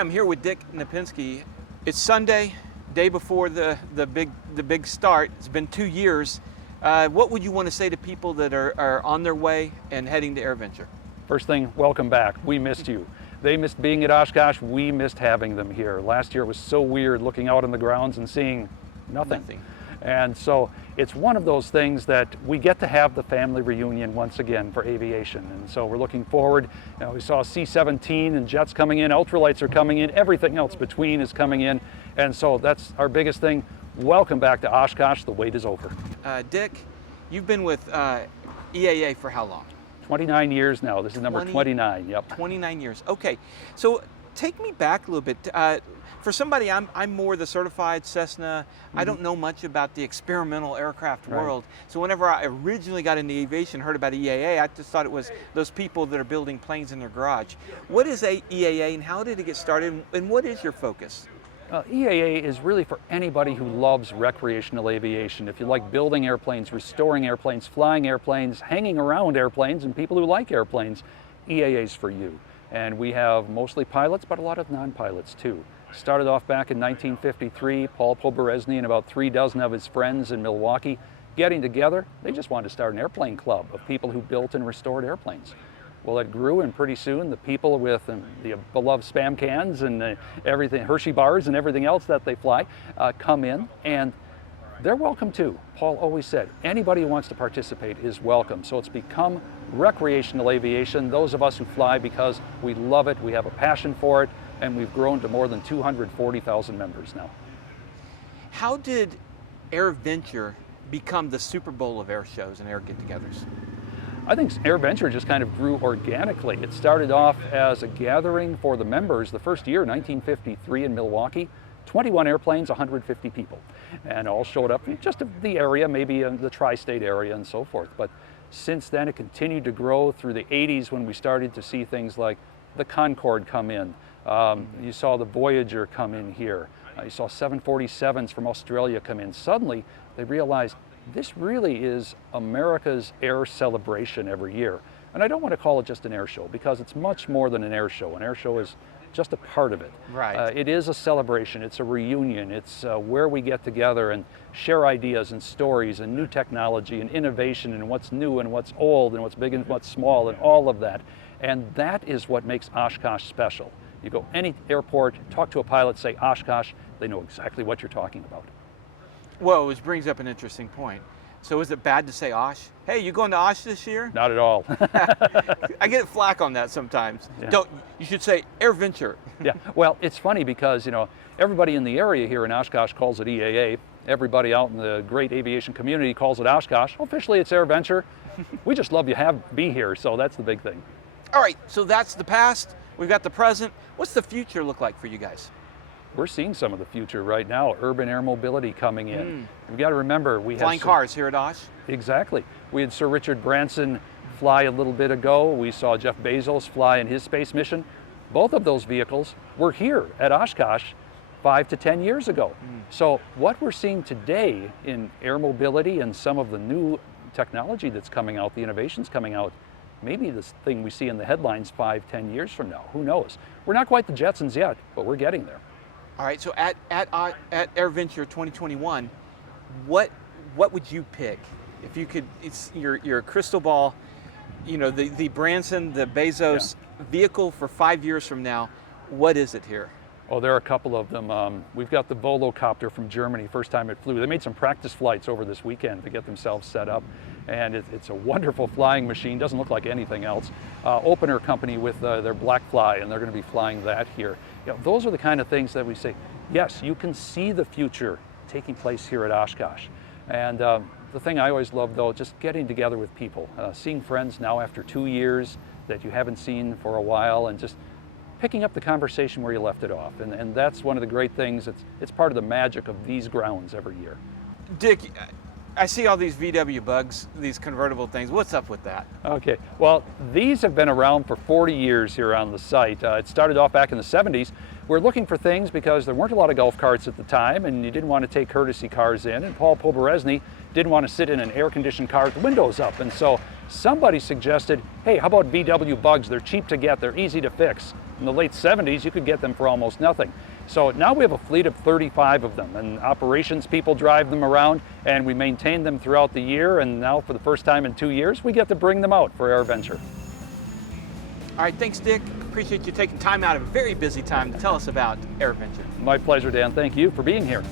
I'm here with Dick Knapinski. It's Sunday, day before the big start. It's been 2 years. What would you want to say to people that are on their way and heading to AirVenture? First thing, welcome back. We missed you. They missed being at Oshkosh. We missed having them here. Last year it was so weird looking out on the grounds and seeing nothing. And so it's one of those things that we get to have the family reunion once again for aviation. And so we're looking forward. You know, we saw C-17 and jets coming in, ultralights are coming in, everything else between is coming in. And so that's our biggest thing. Welcome back to Oshkosh. The wait is over. Dick, you've been with EAA for how long? 29 years now. This is number 29. Yep. 29 years. Okay. So take me back a little bit. For somebody, I'm more the certified Cessna. I don't know much about the experimental aircraft world. So whenever I originally got into aviation, heard about EAA, I just thought it was those people that are building planes in their garage. What is EAA and how did it get started and what is your focus? EAA is really for anybody who loves recreational aviation. If you like building airplanes, restoring airplanes, flying airplanes, hanging around airplanes, and people who like airplanes, EAA is for you. And we have mostly pilots, but a lot of non-pilots too. Started off back in 1953, Paul Poberezny and about 3 dozen of his friends in Milwaukee getting together. They just wanted to start an airplane club of people who built and restored airplanes. Well, it grew, and pretty soon the people with the beloved Spam cans and everything, Hershey bars and everything else that they fly, come in, and they're welcome too. Paul always said, anybody who wants to participate is welcome. So it's become recreational aviation. Those of us who fly because we love it, we have a passion for it, and we've grown to more than 240,000 members now. How did AirVenture become the Super Bowl of air shows and air get-togethers? I think AirVenture just kind of grew organically. It started off as a gathering for the members the first year, 1953 in Milwaukee. 21 airplanes, 150 people, and all showed up just the area, maybe in the tri-state area and so forth. But since then it continued to grow through the 80s when we started to see things like the Concorde come in. You saw the Voyager come in here. You saw 747s from Australia come in. Suddenly they realized this really is America's air celebration every year. And I don't want to call it just an air show because it's much more than an air show. An air show is just a part of it. Right. It is a celebration, it's a reunion, it's where we get together and share ideas and stories and new technology and innovation and what's new and what's old and what's big and what's small and all of that. And that is what makes Oshkosh special. You go any airport, talk to a pilot, say Oshkosh, they know exactly what you're talking about. Well, which brings up an interesting point. So is it bad to say Osh? Hey, you going to Osh this year? Not at all. I get flack on that sometimes. Yeah. You should say AirVenture. Yeah, well, it's funny because, you know, everybody in the area here in Oshkosh calls it EAA. Everybody out in the great aviation community calls it Oshkosh. Officially, it's AirVenture. We just love you be here, so that's the big thing. All right, so that's the past. We've got the present. What's the future look like for you guys? We're seeing some of the future right now, urban air mobility coming in. We've got to remember we flying cars here at Osh. Exactly. We had Sir Richard Branson fly a little bit ago. We saw Jeff Bezos fly in his space mission. Both of those vehicles were here at Oshkosh 5 to 10 years ago. So what we're seeing today in air mobility and some of the new technology that's coming out, the innovations coming out, maybe this thing we see in the headlines 5, 10 years from now. Who knows? We're not quite the Jetsons yet, but we're getting there. All right, so at AirVenture 2021, what would you pick if you could? It's your crystal ball, you know, the Branson, the Bezos vehicle for 5 years from now. What is it here? Oh, there are a couple of them. We've got the Volocopter from Germany, first time it flew. They made some practice flights over this weekend to get themselves set up. And it's a wonderful flying machine, doesn't look like anything else. Opener company with their Black Fly, and they're going to be flying that here. You know, those are the kind of things that we say, yes, you can see the future taking place here at Oshkosh. And the thing I always love, though, just getting together with people, seeing friends now after 2 years that you haven't seen for a while, and just picking up the conversation where you left it off. And that's one of the great things. It's part of the magic of these grounds every year. Dick, I see all these VW bugs, these convertible things. What's up with that? Okay, well, these have been around for 40 years here on the site. It started off back in the 70s. We're looking for things because there weren't a lot of golf carts at the time, and you didn't want to take courtesy cars in, and Paul Poberezny didn't want to sit in an air-conditioned car with the windows up. And so somebody suggested, hey, how about VW bugs? They're cheap to get, they're easy to fix. In the late 70s, you could get them for almost nothing. So now we have a fleet of 35 of them, and operations people drive them around, and we maintain them throughout the year, and now for the first time in 2 years, we get to bring them out for AirVenture. All right, thanks, Dick. Appreciate you taking time out of a very busy time to tell us about AirVenture. My pleasure, Dan. Thank you for being here.